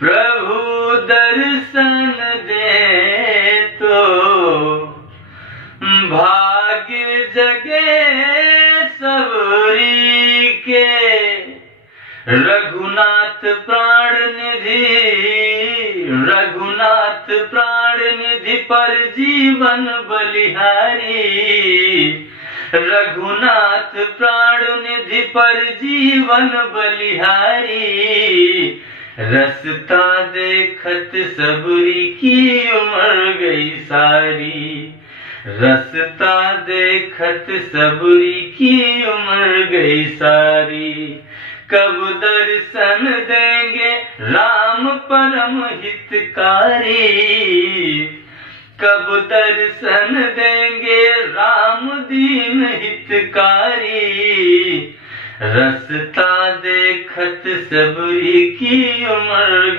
प्रभु दर्शन दे तो भाग्य जगे सबरी के। रघुनाथ प्राण निधि पर जीवन बलिहारी। रघुनाथ प्राण निधि पर जीवन बलिहारी। रसता देखत सबरी की उम्र गई सारी। रसता देखत सबरी की उम्र गई सारी। कब दर्शन देंगे राम परम हितकारी। कब दर्शन देंगे राम दीन हितकारी। रसता देखत सबरी की उम्र